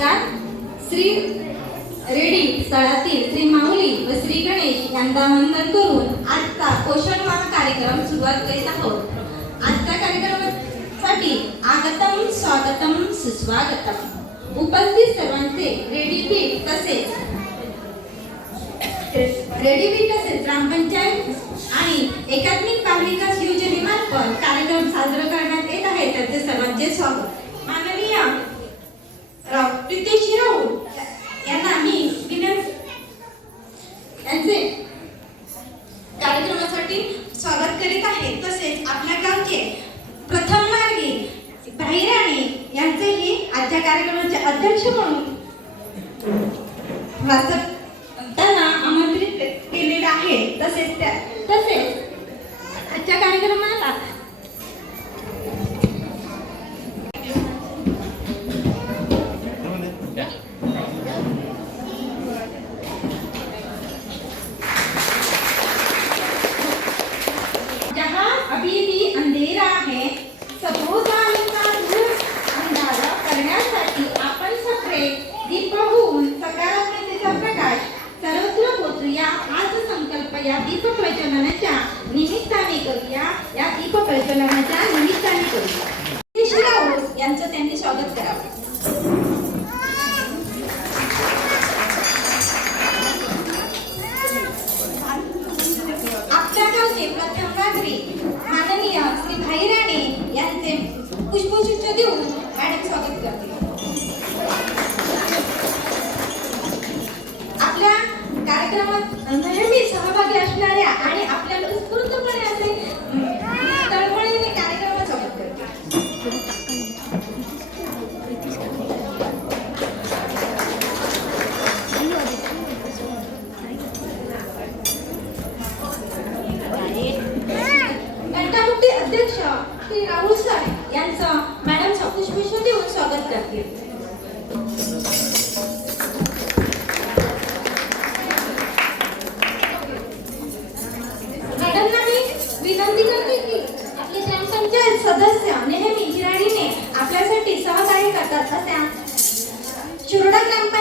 नमस्कार. श्री रेडी स्थळातील श्री माऊली व श्री गणेश यांना वंदन करून आजचा पोषणवान कार्यक्रम सुरुवात करीत आहोत. आजच्या कार्यक्रमासाठी आगतम स्वागतम सुस्वागतम. उपस्थित सर्वांचे रेडी पीठ तसेच रेडीपीठ तसेच ग्रामपंचायत आणि एकात्मिक बाल योजनेमार्फत कार्यक्रम साजरा करण्यात येत आहे. त्याचे सर्वांचे स्वागत. माननीय राव प्रितेशी राऊत यांना मी विनंती यांचे कार्यक्रमासाठी स्वागत करीत आहे. तसेच आपल्या गावचे प्रथम मार्गी भाईराणी यांचेही आजच्या कार्यक्रमाचे अध्यक्ष म्हणून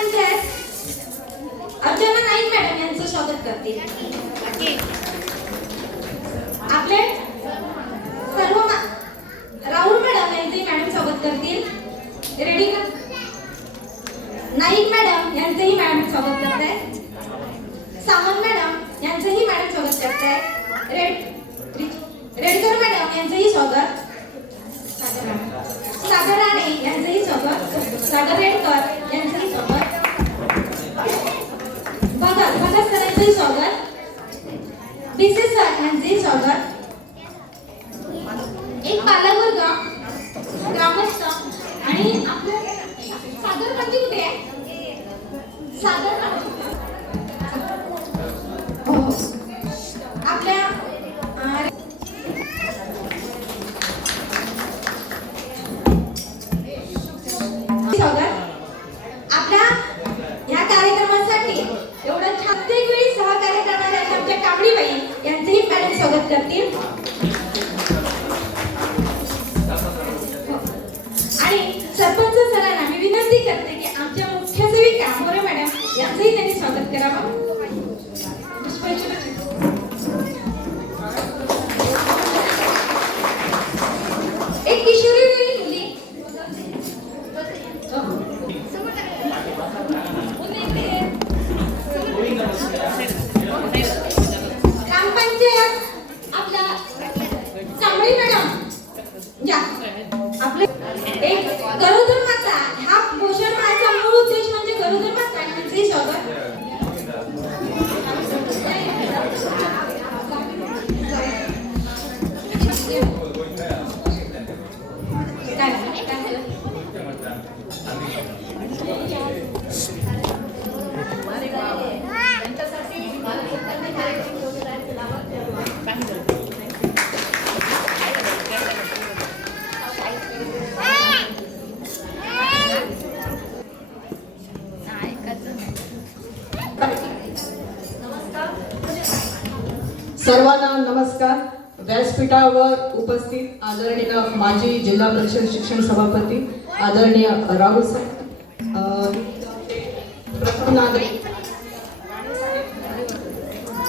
शिरोडा अर्चना नाईक मॅडम यांचं स्वागत करतील आपले सर्व राहुल मॅडम यांचे मॅडम स्वागत करतील. रेडी कर नाईक मॅडम यांचंही मॅडम स्वागत करत. आहे सावंत मॅडम यांचंही मॅडम स्वागत करत. आहे रेड रेडकर मॅडम यांचंही स्वागत. सागर राणे. यांचंही स्वागत. सागर रेडकर यांचंही भगत सर यांचंही स्वागत बीसी सर यांचंही स्वागत एक बालवर्ग ग्रामस्थ आणि आपलं सागर कुठे आहे? सागर आदरणीय माजी जिल्हा परिषद शिक्षण सभापती आदरणीय राहुल साहेब नागरिक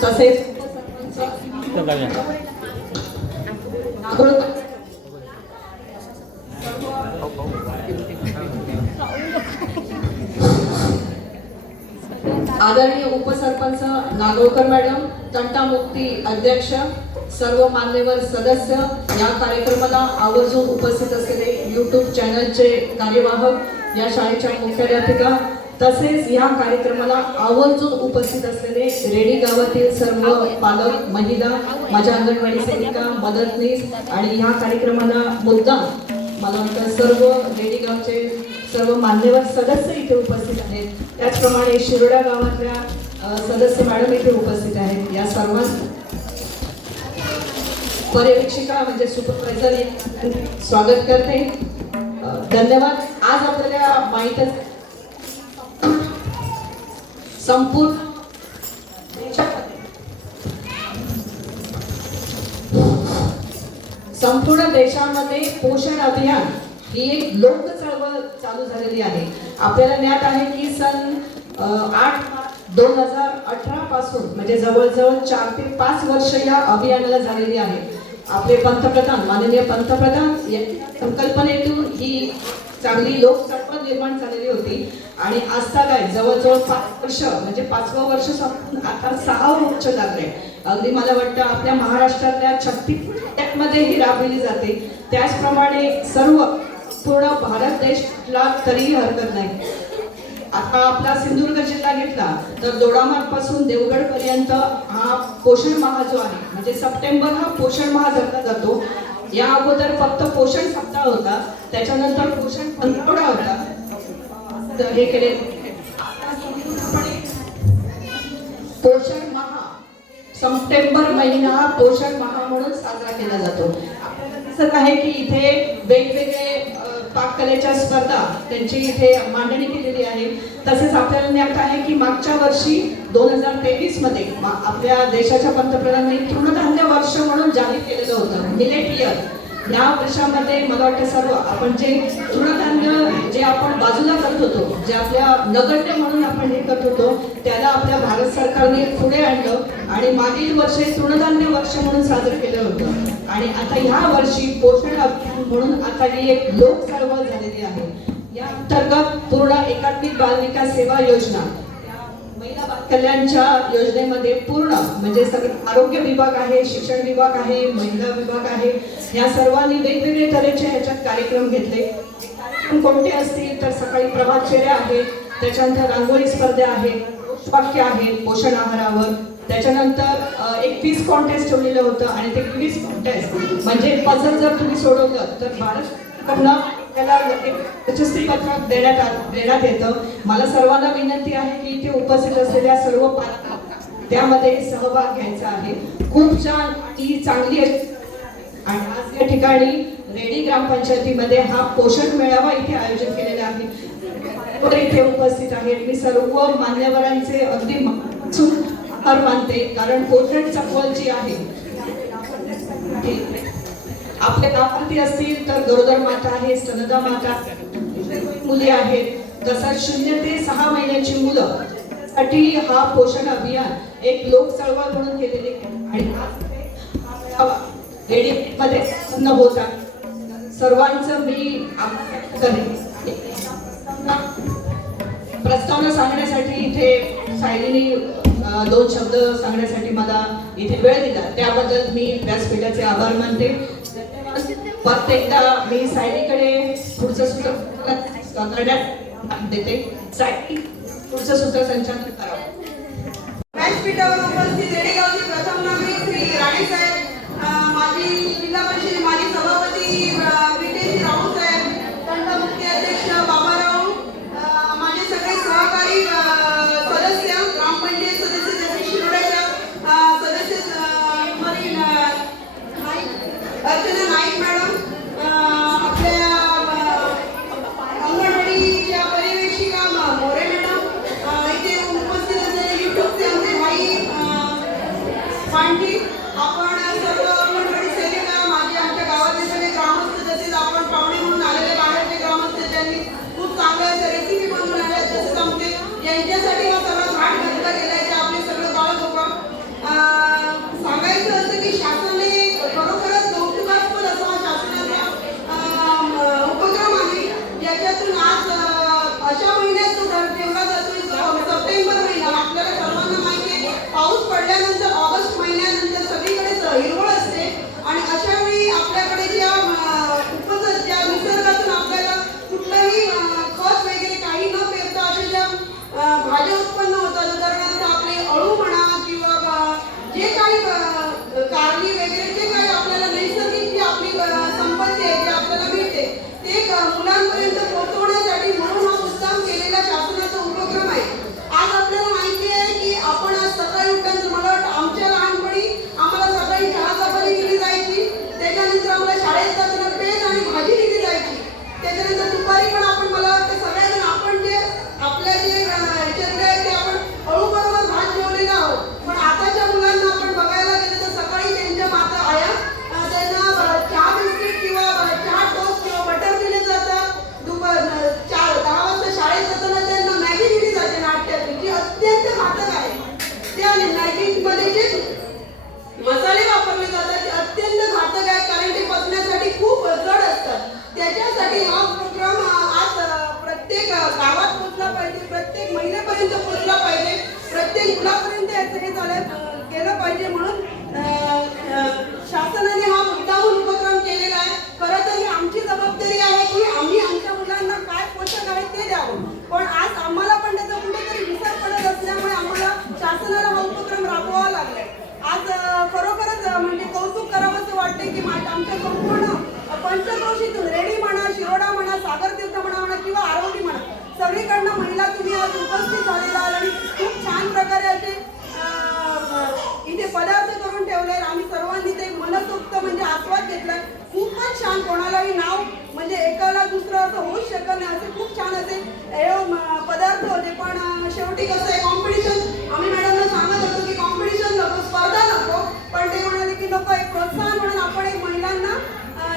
तसेच नागरिक आदरणीय उपसरपंच नागोळकर मॅडम तंटामुक्ती अध्यक्ष सर्व मान्यवर सदस्य या कार्यक्रमाला आवर्जून उपस्थित असलेले यूट्यूब चॅनलचे कार्यवाहक या शाळेच्या मुख्याध्यापिका तसेच या कार्यक्रमाला आवर्जून उपस्थित असलेले रेडी गावातील सर्व पालक महिला माझ्या अंगणवाडी सेविका मदतनीस आणि या कार्यक्रमाला मुद्दा मला वाटतं सर्व रेडी गावचे सर्व मान्यवर सदस्य इथे उपस्थित आहेत. त्याचप्रमाणे शिरोडा गावातल्या सदस्य मॅडम इथे उपस्थित आहेत. या सर्व पर्यवेक्षिका म्हणजे सुपरवायझर स्वागत करते. धन्यवाद. आज आपल्याला माहीतच संपूर्ण संपूर्ण देशामध्ये पोषण अभियान ही एक लोक चळवळ चालू झालेली आहे. आपल्याला ज्ञात आहे की सन आठ दोन हजार अठरा पासून म्हणजे जवळजवळ चार ते पाच वर्ष या अभियानाला झालेली आहे. आपले पंतप्रधान माननीय पंतप्रधान या संकल्पनेतून ही चांगली लोक चळवळ निर्माण झालेली होती. आणि आजचा काय जवळजवळ पाच वर्ष म्हणजे पाचवं वर्ष संपून आता सहा वर्ष लागले. अगदी मला वाटतं आपल्या महाराष्ट्रातल्या छत्तीसमध्ये ही राबविली जाते. त्याचप्रमाणे सर्व पूर्ण भारत देशला तरीही हरकत नाही. आता आपला सिंधुदुर्ग जिल्हा घेतला तर दोडामार्गपासून देवगड पर्यंत हा पोषण माह जो आहे म्हणजे सप्टेंबर हा पोषण माह धरला जातो. या अगोदर फक्त पोषण सप्ताह होता त्याच्यानंतर पोषण पंधरवडा होता. तर हे केले. पोषण महा सप्टेंबर महिना हा पोषण महा म्हणून साजरा केला जातो. आपल्याला दिसत आहे की इथे वेगवेगळे पाककलेच्या स्पर्धा त्यांची इथे मांडणी केलेली आहे. तसेच आपल्याला ज्ञात आहे की मागच्या वर्षी दोन हजार तेवीसमध्ये आपल्या देशाच्या पंतप्रधानांनी तृणधान्य वर्ष म्हणून जाहीर केलेलं होतं. मिलेट इयर या वर्षामध्ये मला वाटतं सर्व आपण जे तृणधान्य जे आपण बाजूला करत होतो जे आपल्या नगण्य म्हणून आपण हे करत होतो त्याला आपल्या भारत सरकारने पुढे आणलं आणि मागील वर्ष तृणधान्य वर्ष म्हणून साजरं केलं होतं. आणि आता ह्या वर्षी पोषण अभियान म्हणून आता ही एक लोक चळवळ झालेली आहे. या अंतर्गत पूर्ण एकात्मिक बालविकास सेवा योजना महिला कल्याणच्या योजनेमध्ये पूर्ण म्हणजे सगळे आरोग्य विभाग आहे शिक्षण विभाग आहे महिला विभाग आहे या सर्वांनी वेगवेगळे तऱ्हेचे ह्याच्यात कार्यक्रम घेतले. कार्यक्रम कोणते असतील तर सकाळी प्रभात फेऱ्या आहेत त्याच्यानंतर रांगोळी स्पर्धा आहेत वाक्य आहेत पोषण आहारावर. त्याच्यानंतर एक क्विज कॉन्टेस्ट ठेवलेलं होतं आणि ते क्विज कॉन्टेस्ट म्हणजे पझल जर तुम्ही सोडवलं तर भारत त्याला एक देण्यात आ- देण्यात येतं. मला सर्वांना विनंती आहे की इथे उपस्थित असलेल्या सर्व पालकांना त्यामध्ये सहभाग घ्यायचा आहे. खूप छान ती चांगली आणि आज या ठिकाणी रेडी ग्रामपंचायतीमध्ये हा पोषण मेळावा इथे आयोजित केलेला आहे. इथे उपस्थित आहेत मी सर्व मान्यवरांचे अगदी आभार मानते. कारण पोषण चळवळ जी आहे आपल्या गावावरती असतील तर गरोदर माता आहे स्तनदा माता मुली आहेत. तसंच शून्य ते सहा महिन्याची मुलं साठी हा पोषण अभियान एक लोक चळवळ म्हणून केलेले आणि आज ते होता सर्वांचं मी प्रस्तावना सांगण्यासाठी इथे सायलीने दोन शब्द सांगण्यासाठी मला इथे वेळ दिला. त्याबद्दल मी व्यासपीठाचे आभार मानते. परत एकदा मी सायलीकडे पुढचं सूत्र करण्यात देते. सायली पुढचं सूत्र संचालन करावं व्यासपीठावर उपस्थित रेडेगावचे प्रथम नागरिक श्री राणे साहेब माजी जिल्हा परिषद माजी सभापती प्रत्येक मुलापर्यंत हे झालं केलं पाहिजे म्हणून शासनाने हा मुद्दाहून उपक्रम केलेला आहे. खरं तर ही आमची जबाबदारी आहे की आम्ही आमच्या मुलांना काय पोषक आहे ते द्यावं. पण आज आम्हाला पण त्याचा कुठेतरी विसर पडत असल्यामुळे आम्हाला शासनाला हा उपक्रम राबवावा लागलाय. आज खरोखरच म्हणजे कौतुक करावं असं वाटते की माझ्या आमच्या संपूर्ण पंचक्रोशीतून रेडी म्हणा शिरोडा म्हणा सागर तीर्थ म्हणा म्हणा किंवा आरोग्य म्हणा सगळीकडनं महिला तुम्ही आज उपस्थित झालेला आहात आणि खूप छान प्रकारे असे इथे पदार्थ करून ठेवले आम्ही सर्वांनी ते मनसोक्त म्हणजे आस्वाद घेतला खूपच छान कोणालाही नाव म्हणजे एकाला दुसरं असं होऊच शकत नाही. असे खूप छान असे पदार्थ होते. पण शेवटी कसं आहे कॉम्पिटिशन आम्ही मॅडमला सांगत होतो की कॉम्पिटिशन नको स्पर्धा नको. पण ते म्हणाले की नको एक प्रोत्साहन म्हणून आपण एक महिलांना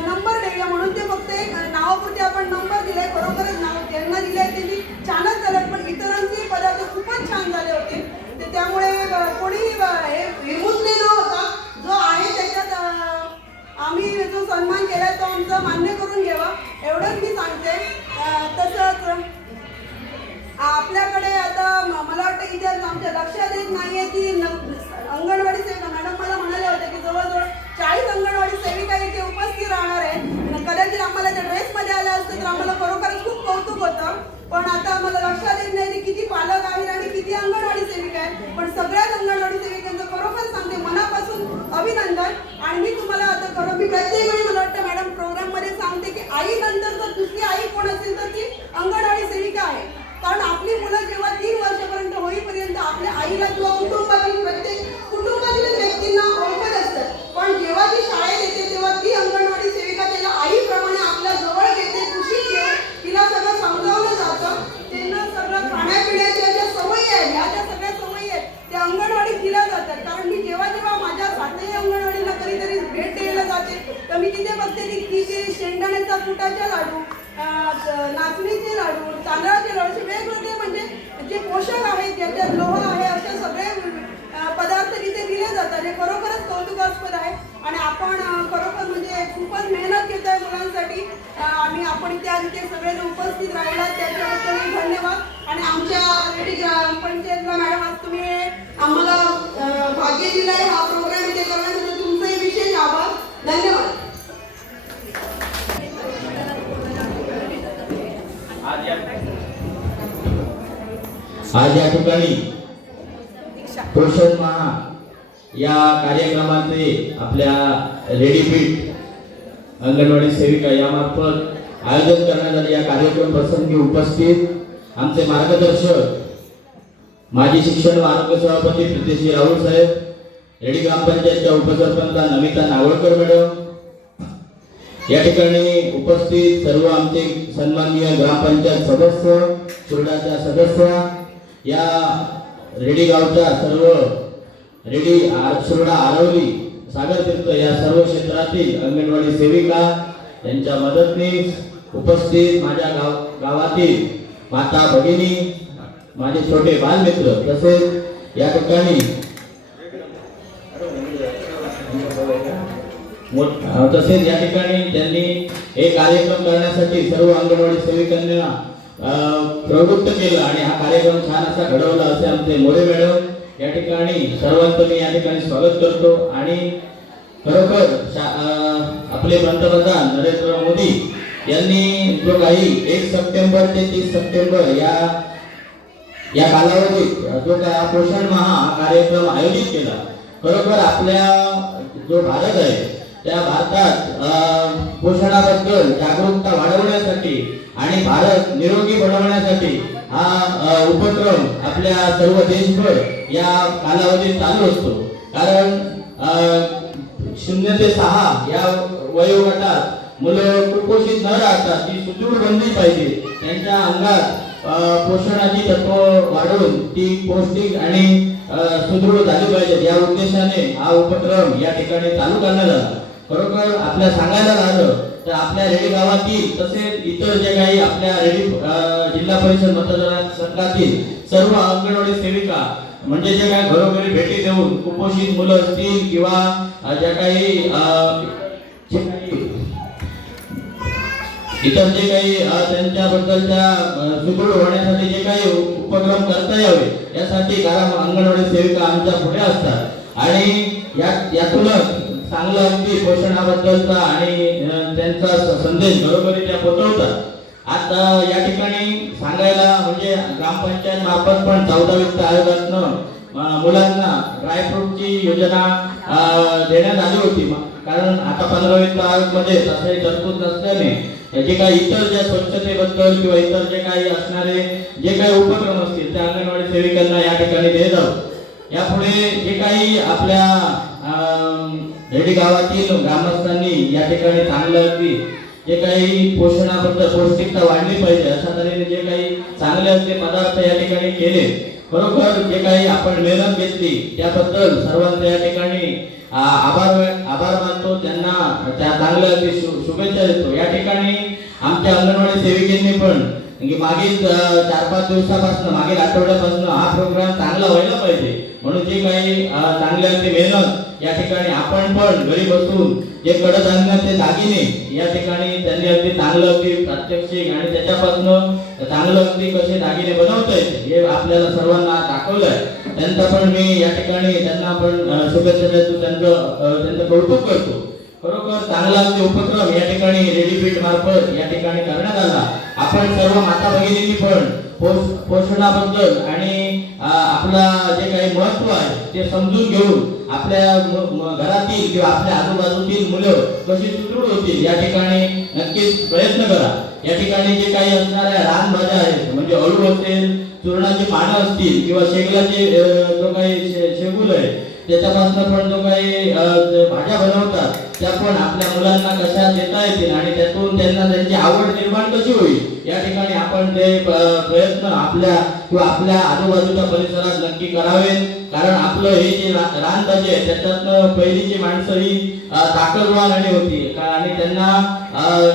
नंबर देऊया म्हणून ते फक्त एक नावापुरते आपण नंबर दिले खरोखरच नाव त्यांना दिले त्यांनी छानच झालं पण इतरांचे पदार्थ खूपच छान झाले होते. ते त्यामुळे कोणी कोणीही हे विमुजले न होता जो आहे त्याच्यात आम्ही जो सन्मान केला तो आमचा मान्य करून घ्यावा. एवढंच मी सांगते. तसंच आपल्याकडे आता मला वाटतं इथे आमच्या लक्षात येत नाहीये की अंगणवाडी सेविका मॅडम मला म्हणाले होते की जवळजवळ चाळीस अंगणवाडी सेविका इथे उपस्थित राहणार आहे कदाचित आम्हाला त्या ड्रेसमध्ये आला असतं तर आम्हाला खरोखरच खूप कौतुक होतं. पण आता आम्हाला लक्षात येत नाही की किती पालक आहेत आणि किती अंगणवाडी सेविका आहेत. पण सगळ्याच अंगणवाडी सेविकांचं खरोखर सांगते मनापासून अभिनंदन. आणि मी तुम्हाला आता खरं मी प्रत्येक वेळी मला वाटतं मॅडम प्रोग्राममध्ये सांगते की आई नंतर तर दुसरी आई कोण आज या ठिकाणी पोषण महा या कार्यक्रमाचे आपल्या रेडीमेड अंगणवाडी सेविका यामार्फत आयोजन करण्यात आले. या कार्यक्रम प्रसंगी उपस्थित आमचे मार्गदर्शक माजी शिक्षण व आरोग्य सभापती प्रितेशजी राहुल साहेब रेडी ग्रामपंचायतच्या उपसरपंच नमिता नावळकर मॅडम. या ठिकाणी उपस्थित सर्व आमचे सन्माननीय ग्रामपंचायत सदस्य सुरडाच्या सदस्या या रेडी गावच्या सर्व रेडी सुरडा आरवली सागर तीर्थ या सर्व क्षेत्रातील अंगणवाडी सेविका यांच्या मदतनीस उपस्थित माझ्या गाव गावातील माता भगिनी माझे छोटे बालमित्र तसेच या ठिकाणी तसेच या ठिकाणी त्यांनी हे कार्यक्रम करण्यासाठी सर्व अंगणवाडी सेविकांना प्रवृत्त केलं आणि हा कार्यक्रम छान असा घडवला असे आमचे मोरे मॅडम. या ठिकाणी सर्वांचं मी या ठिकाणी स्वागत करतो. आणि खरोखर आपले पंतप्रधान नरेंद्र मोदी यांनी जो काही एक सप्टेंबर ते तीस सप्टेंबर या या कालावधीत जो काय पोषण महा कार्यक्रम आयोजित केला. खरोखर आपल्या जो भारत आहे त्या भारतात अं, पोषणाबद्दल जागरूकता वाढवण्यासाठी आणि भारत निरोगी बनवण्यासाठी हा उपक्रम आपल्या सर्व देशभर या कालावधीत चालू असतो. कारण शून्य ते सहा या वयोगटात मुलं कुपोषित न राहता ती सुदृढ बनली पाहिजे. त्यांच्या अंगात पोषणाची तत्व वाढवून ती पौष्टिक आणि सुदृढ झाली पाहिजे. या उद्देशाने हा उपक्रम या ठिकाणी चालू करण्यात आला. खरोखर आपल्या सांगायला झालं तर आपल्या रेडी गावातील तसेच इतर जे काही आपल्या रेडी जिल्हा परिषद मतदारसंघातील सर्व अंगणवाडी सेविका म्हणजे जे काही घरोघरी भेटी देऊन कुपोषित मुलं असतील किंवा ज्या काही इतर जे काही त्यांच्याबद्दलच्या सुदृढ होण्यासाठी जे काही उपक्रम करता यावे यासाठी घरा अंगणवाडी सेविका आमच्या पुढे असतात. आणि या यातूनच चांगलं अगदी पोषणाबद्दलचा आणि त्यांचा संदेश घरोघरी त्या पोहोचवतात आता या ठिकाणी सांगायला म्हणजे ग्रामपंचायत मार्फत पण चौदा वित्त आयोगातनं मुलांना ड्रायफ्रूटची योजना देण्यात आली होती. कारण आता पंधरा वित्त आयोगमध्ये तसे तरतूद नसल्याने जे काही इतर ज्या स्वच्छतेबद्दल किंवा इतर जे काही असणारे जे काही उपक्रम असतील त्या अंगणवाडी सेविकांना या ठिकाणी देत आहोत. यापुढे जे काही आपल्या रेडी गावातील ग्रामस्थांनी या ठिकाणी चांगलं अगदी जे काही पोषणाबद्दल पौष्टिकता वाढली पाहिजे अशा तऱ्हेने जे काही चांगले असले पदार्थ या ठिकाणी केले खरोखर जे काही आपण मेहनत घेतली त्याबद्दल सर्वांचा या ठिकाणी आभार आभार मानतो त्यांना त्या चांगल्या अगदी शुभेच्छा देतो. या ठिकाणी आमच्या अंगणवाडी सेविकेंनी पण की मागील चार पाच दिवसापासून मागील आठवड्यापासून हा प्रोग्राम चांगला व्हायला पाहिजे. म्हणून जे काही चांगल्या अगदी मेहनत या ठिकाणी आपण पण घरी बसून जे कडधान्याचे दागिने या ठिकाणी त्यांनी अगदी चांगलं अगदी प्रात्यक्षिक आणि त्याच्यापासून चांगलं अगदी कसे दागिने बनवता येते हे आपल्याला सर्वांना दाखवलंय. त्यांचा पण मी या ठिकाणी त्यांना पण शुभेच्छा देतो त्यांचं त्यांचं कौतुक करतो. खरोखर चांगला उपक्रम या ठिकाणी रेडीमेड मार्फत या ठिकाणी करण्यात आला. आपण सर्व माता भगिनींनी पण पोषणाबद्दल आणि आपला जे काही महत्त्व आहे ते समजून घेऊन आपल्या घरातील किंवा आपल्या आजूबाजूतील मुलं कशी सुदृढ होतील या ठिकाणी नक्कीच प्रयत्न करा. या ठिकाणी जे काही असणाऱ्या रानभाज्या आहेत म्हणजे अळू असेल चूर्णाची पानं असतील किंवा शेगलाचे जो काही शेगुल आहे त्याच्यापासून पण जो काही भाज्या बनवतात त्या पण आपल्या मुलांना कशा देता येतील आणि त्यातून त्यांना त्यांची आवड निर्माण कशी होईल? या ठिकाणी आपण ते प्रयत्न आपल्या किंवा आपल्या आजूबाजूच्या परिसरात नक्की करावेत. कारण आपलं हे जे रा- रानभाजी आहे त्याच्यातनं पहिलीची माणसं ही ताकदवान आणि होती. आणि त्यांना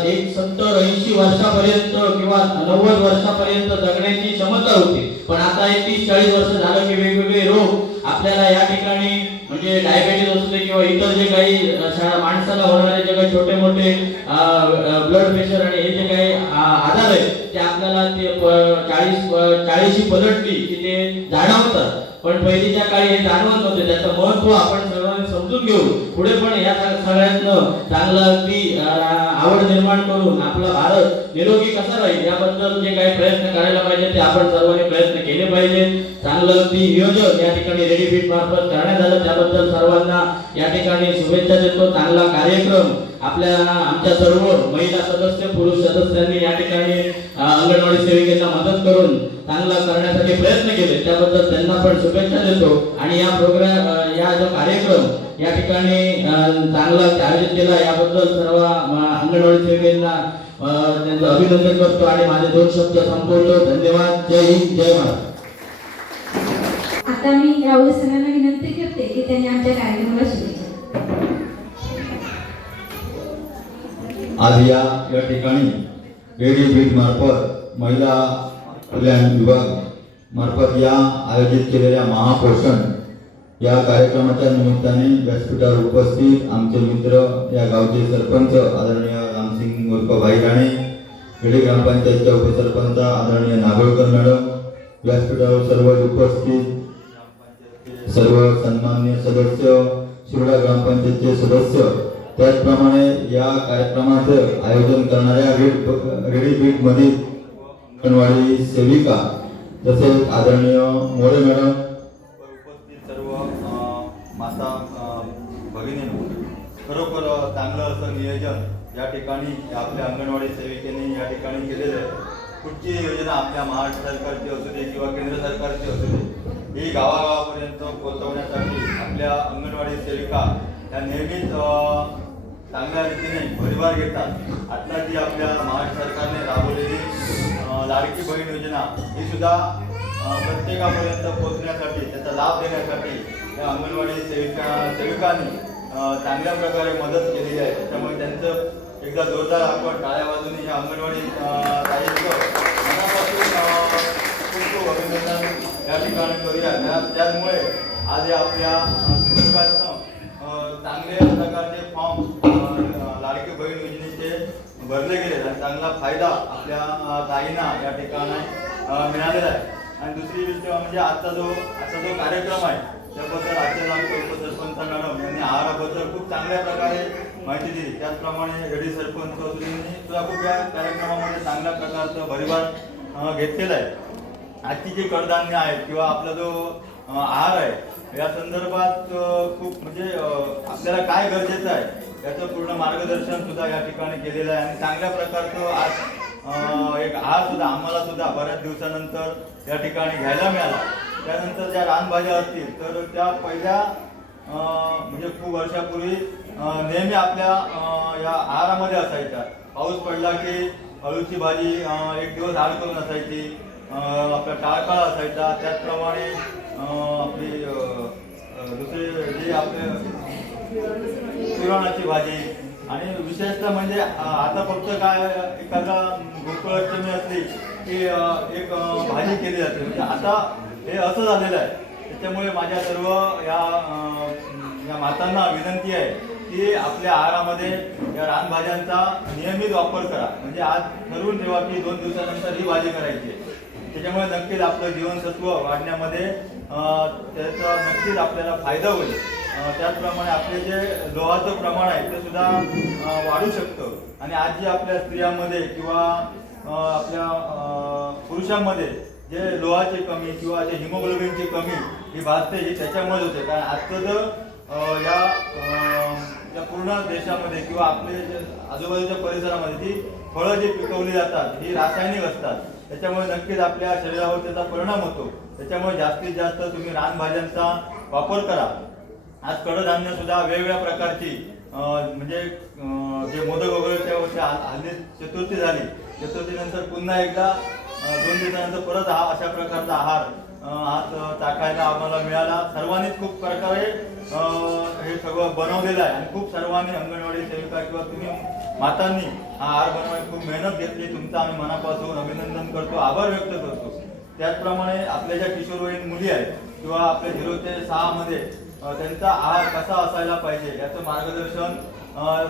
एक सत्तर ऐंशी वर्षापर्यंत किंवा नव्वद वर्षापर्यंत जगण्याची क्षमता होती. पण आता एक तीस चाळीस वर्ष झालं की वेगवेगळे रोग आपल्याला या ठिकाणी म्हणजे डायबेटीस किंवा इतर जे काही माणसाला होणारे जे काही छोटे मोठे ब्लड प्रेशर आणि हे जे काही आजार आहेत ते आपल्याला ते चाळीस चाळीशी पलटली की ते जाणवतात. पण पहिलीच्या काळी हे जाणवत नव्हते. त्याचं महत्त्व आपण समजून घेऊ पुढे पण या सगळ्यातनं चांगलं अगदी आवड निर्माण करून आपला भारत निरोगी कसा राहील याबद्दल जे काही प्रयत्न करायला पाहिजे ते आपण सर्वांनी प्रयत्न केले पाहिजे. चांगलं अगदी नियोजन या ठिकाणी रेडीफिट मार्फत करण्यात आलं. त्याबद्दल सर्वांना या ठिकाणी शुभेच्छा देतो. चांगला कार्यक्रम आपल्या आमच्या सर्व महिला सदस्य पुरुष सदस्यांनी या ठिकाणी अंगणवाडी सेविकेला मदत करून चांगला करण्यासाठी प्रयत्न केले. त्याबद्दल त्यांना पण शुभेच्छा देतो. आणि या प्रोग्राम या जो कार्यक्रम या ठिकाणी चांगला आयोजित केला याबद्दल सर्व अंगणवाडी सेविकांना त्यांचं अभिनंदन करतो आणि माझे दोन शब्द संपवतो. धन्यवाद. जय हिंद. जय महाराज आता मी राहुल सरांना विनंती करते की त्यांनी आमच्या कार्यक्रमाला आज या या ठिकाणी रेडिओ बीट मार्फत महिला कल्याण विभाग मार्फत या आयोजित केलेल्या महापोषण या कार्यक्रमाच्या निमित्ताने व्यासपीठावर उपस्थित आमचे मित्र या गावचे सरपंच आदरणीय रामसिंग उर्फ भाई राणे खेडे ग्रामपंचायतच्या उपसरपंच आदरणीय नागोळकर मॅडम व्यासपीठावर सर्व उपस्थित सर्व सन्मान्य सदस्य शिवडा ग्रामपंचायतचे सदस्य त्याचप्रमाणे या कार्यक्रमाचं आयोजन करणाऱ्या रेडीपीठ मधील अंगणवाडी सेविका तसेच आदरणीय मोरे मॅडम. उपस्थित सर्व माता भगिनींनो खरोखर चांगलं असं नियोजन या ठिकाणी आपल्या अंगणवाडी सेविकेने या ठिकाणी केलेलं आहे. कुठची योजना आपल्या महाराष्ट्र सरकारची असू दे किंवा केंद्र सरकारची असू दे ही गावागावापर्यंत पोहोचवण्यासाठी आपल्या अंगणवाडी सेविका या नेहमीच चांगल्या रीतीने भरभार घेतात. आता जी आपल्या महाराष्ट्र सरकारने राबवलेली लाडकी बहीण योजना ही सुद्धा प्रत्येकापर्यंत पोहोचण्यासाठी त्याचा लाभ देण्यासाठी या अंगणवाडी सेविका सेविकांनी चांगल्या प्रकारे मदत केलेली आहे. त्यामुळे त्यांचं एकदा जोरदार आपण टाळ्या बाजूने या अंगणवाडी मनापासून खूप खूप अभिनंदन या ठिकाणी करूया. त्यामुळे त्याचमुळे आज या आपल्या सेविकांचं चांगल्या प्रकारचे फॉर्म भरले गेले आणि चांगला फायदा आपल्या दाईना ताईंना या ठिकाणी मिळालेला आहे. आणि दुसरी गोष्ट म्हणजे आजचा जो आजचा जो कार्यक्रम आहे त्याबद्दल आजच्या आमचे उपसरपंच मॅडम यांनी आहाराबद्दल खूप चांगल्या प्रकारे माहिती दिली. त्याचप्रमाणे गडी सरपंच यांनी सुद्धा खूप या कार्यक्रमामध्ये चांगल्या प्रकारचं भरिभार घेतलेलं आहे. आजची जी कडधान्य आहे किंवा आपला जो आहार आहे या संदर्भात खूप म्हणजे आपल्याला काय गरजेचं आहे याचं पूर्ण मार्गदर्शन सुद्धा या ठिकाणी केलेलं आहे. आणि चांगल्या प्रकारचं आज एक आहार सुद्धा आम्हाला सुद्धा बऱ्याच दिवसानंतर या ठिकाणी घ्यायला मिळाला. त्यानंतर ज्या रानभाज्या असतील तर त्या पहिल्या म्हणजे खूप वर्षापूर्वी नेहमी आपल्या या आहारामध्ये असायच्या. पाऊस पडला की अळूची भाजी एक दिवस आड करून असायची. आपला टाळकाळ असायचा. त्याचप्रमाणे आपली दुसरे जे आपले पुराणाची भाजी. आणि विशेषतः म्हणजे आता फक्त काय एखादा गोकुळाष्टमी असली की एक भाजी केली जाते. म्हणजे आता हे असं झालेलं आहे. त्याच्यामुळे माझ्या सर्व या या मातांना विनंती आहे की आपल्या आहारामध्ये या रानभाज्यांचा नियमित वापर करा. म्हणजे आज ठरवून ठेवा की दोन दिवसानंतर ही भाजी करायची आहे. त्याच्यामुळे नक्कीच आपलं जीवनसत्व वाढण्यामध्ये त्याचा नक्कीच आपल्याला फायदा होईल. त्याचप्रमाणे आपले जे लोहाचं प्रमाण आहे ते सुद्धा वाढू शकतं. आणि आज जे आपल्या स्त्रियांमध्ये किंवा आपल्या पुरुषांमध्ये जे लोहाची कमी किंवा जे हिमोग्लोबिनची कमी ही भासते ही त्याच्यामुळे होते. कारण आजचं जर या या पूर्ण देशामध्ये किंवा आपले जे आजूबाजूच्या परिसरामध्ये जी फळं जी पिकवली जातात ही रासायनिक असतात. त्याच्यामुळे नक्कीच आपल्या शरीरावर त्याचा परिणाम होतो. त्याच्यामुळे जास्तीत जास्त तुम्ही रानभाज्यांचा वापर करा. आज कडधान्य सुद्धा वेगवेगळ्या प्रकारची म्हणजे जे मोदक वगैरे होते हल्ली चतुर्थी झाली. चतुर्थीनंतर पुन्हा एकदा दोन दिवसानंतर परत हा अशा प्रकारचा आहार आज टाकायला आम्हाला मिळाला. सर्वांनीच खूप प्रकारे हे सगळं बनवलेलं आहे. आणि खूप सर्वांनी अंगणवाडी सेविका किंवा तुम्ही मातांनी हा आहार बनवायला खूप मेहनत घेतली. तुमचं आम्ही मनापासून अभिनंदन करतो. आभार व्यक्त करतो. त्याचप्रमाणे आपल्या ज्या किशोरवयीन मुली आहेत किंवा आपल्या झिरो ते सहा मध्ये त्यांचा आहार कसा असायला पाहिजे याचं मार्गदर्शन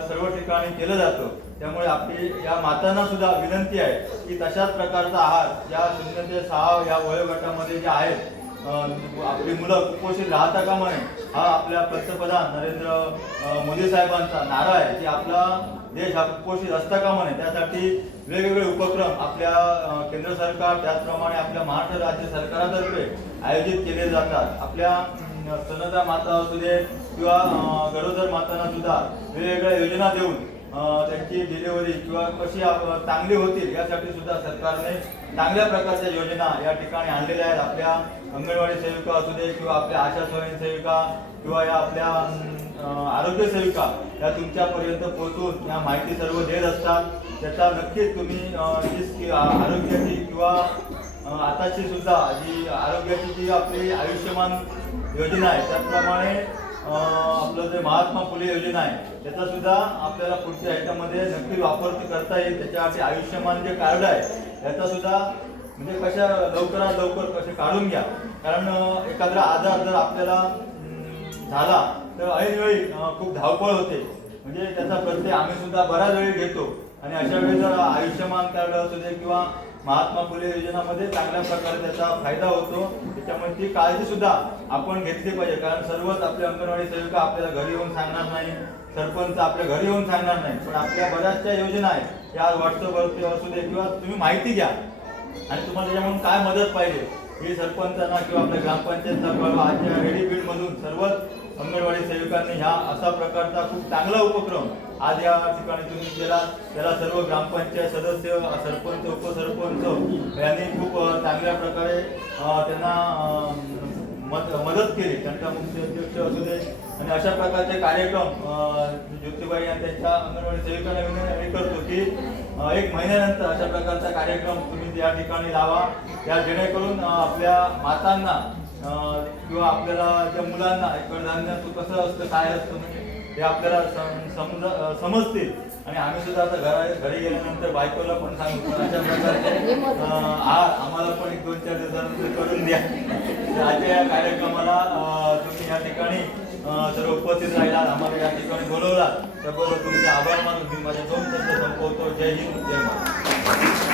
सर्व ठिकाणी केलं जातं. त्यामुळे आपली या मातांना सुद्धा विनंती आहे की तशाच प्रकारचा आहार या शून्य ते सहा या वयोगटामध्ये जे आहेत आपली मुलं कुपोषित राहता का म्हणे? हा आपल्या पंतप्रधान नरेंद्र मोदी साहेबांचा नारा आहे. की आपला देश हा कुपोषित असता का म्हणे? त्यासाठी वेगवेगळे उपक्रम आपल्या केंद्र सरकार त्याचप्रमाणे आपल्या महाराष्ट्र राज्य सरकारातर्फे आयोजित केले जातात. आपल्या अ, स्तनदा माता असू दे किंवा गरोदर मातांना सुद्धा वेगवेगळ्या योजना देऊन त्यांची डिलिव्हरी किंवा कशी चांगली होतील यासाठी सुद्धा सरकारने चांगल्या प्रकारच्या योजना या ठिकाणी आणलेल्या आहेत. आपल्या अंगणवाडी सेविका असू दे किंवा आपल्या आशा स्वयंसेविका किंवा या आपल्या आरोग्य सेविका या तुमच्यापर्यंत पोहोचून या माहिती सर्व देत असतात. त्याचा नक्कीच तुम्ही जी आरोग्याची किंवा आताची सुद्धा जी आरोग्याची जी आपली आयुष्यमान योजना आहे त्याचप्रमाणे आपलं जे महात्मा फुले योजना आहे त्याचा सुद्धा आपल्याला पुढच्या ह्याच्यामध्ये नक्की वापर करता येईल. त्याच्यासाठी आयुष्यमान जे कार्ड आहे याचा सुद्धा म्हणजे कशा लवकरात लवकर कसे काढून घ्या. कारण एखादा आजार जर आपल्याला झाला तर ऐनवेळी खूप धावपळ होते. म्हणजे त्याचा प्रत्यय आम्ही सुद्धा बराच वेळी घेतो. आणि अशा वेळी जर आयुष्यमान कार्ड असू दे किंवा महात्मा फुले योजनामध्ये चांगल्या प्रकारे त्याचा फायदा होतो त्याच्यामुळे ती काळजी सुद्धा आपण घेतली पाहिजे. कारण सर्वच आपले अंगणवाडी सेविका आपल्याला घरी येऊन सांगणार नाही सरपंच आपल्या घरी येऊन सांगणार नाही. पण आपल्या बऱ्याचशा योजना आहेत. या व्हॉट्सअपवरती असू दे किंवा तुम्ही माहिती घ्या. आणि तुम्हाला त्याच्यामधून काय मदत पाहिजे हे सरपंचांना किंवा आपल्या ग्रामपंचायतचा कळवा आजच्या रेडीपीड मधून सर्वच अंगणवाडी सेविकांनी ह्या असा प्रकारचा खूप चांगला उपक्रम आज या ठिकाणी तुम्ही केला. त्याला सर्व ग्रामपंचायत सदस्य सरपंच उपसरपंच यांनी खूप चांगल्या प्रकारे त्यांना मदत केली. त्यांचा मुख्य अध्यक्ष असू दे. आणि अशा प्रकारचे कार्यक्रम ज्योतिबाई आणि त्यांच्या अंगणवाडी सेविकांना विनंती हे करतो की एक महिन्यानंतर अशा प्रकारचा कार्यक्रम तुम्ही या ठिकाणी लावा. या जेणेकरून आपल्या मातांना किंवा आपल्याला ज्या मुलांना कडधान्य कसं असतं काय असतं म्हणजे हे आपल्याला सम- समज समजतील. आणि आम्ही सुद्धा आता घरा घरी गेल्यानंतर बायकोला पण सांगू पण अशा आहार आम्हाला पण एक दोन चार दिवसानंतर करून द्या. तर आजच्या या कार्यक्रमाला तुम्ही या ठिकाणी सर्व उपस्थित राहिला आम्हाला या ठिकाणी बोलवला त्याबद्दल तुमचे आभार मानून मी माझे दोन शब्द संपवतो. जय हिंद जय महाराष्ट्र.